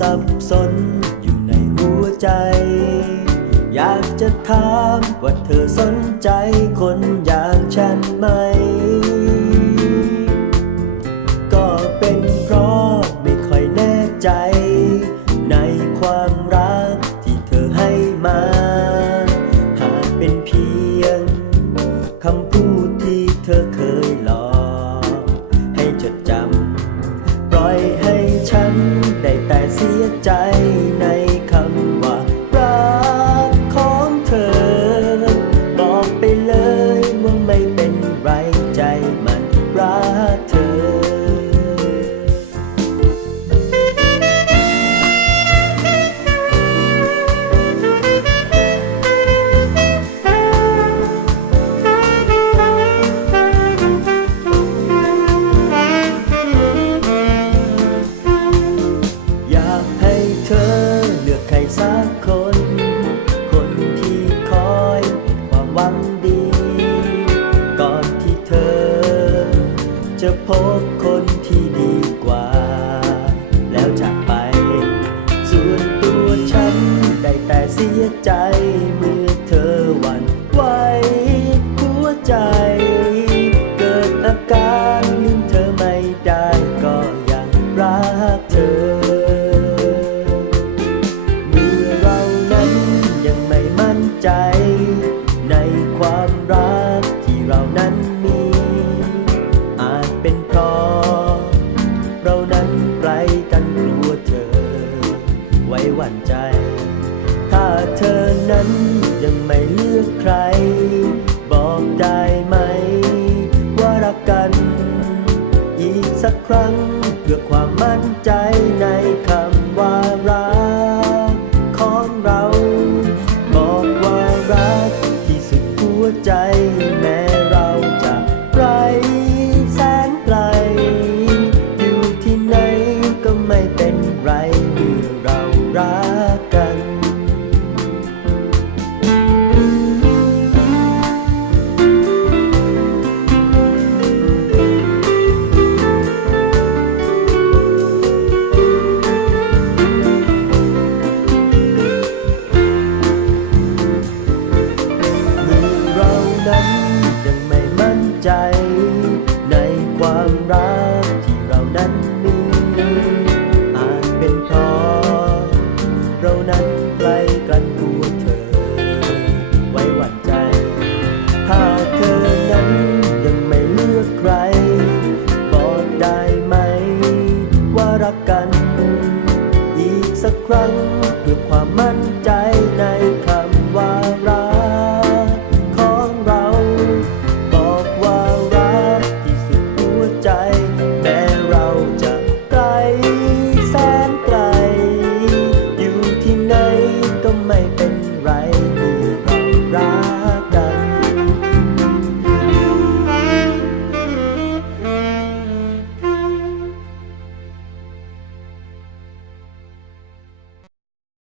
สับสนอยู่ในหัวใจ อยากจะถามว่าเธอสนใจคนอย่างฉันไหม ก็เป็นเพราะไม่ค่อยแน่ใจ ในความรักที่เธอให้มา หากเป็นเพียงคำพูดที่เธอเคย สียใจในคำว่ารักของเธอ บอกไปเลยว่าไม่ ใจเมื่อเธอหวั่นไหวหัวใจ เกิดอาการลืมเธอไม่ได้ก็ยังรักเธอ เมื่อเรานั้นยังไม่มั่นใจ ในความรักที่เรานั้นมี อาจเป็นเพราะเรานั้นไกลกันกลัวเธอ ไว้หวั่นใจ ใคร บอกได้ไหม ว่ารักกัน อีกสักครั้ง เพื่อความมั่นใจในคำว่ารักของเรา บอกว่ารักที่สุดหัวใจ around.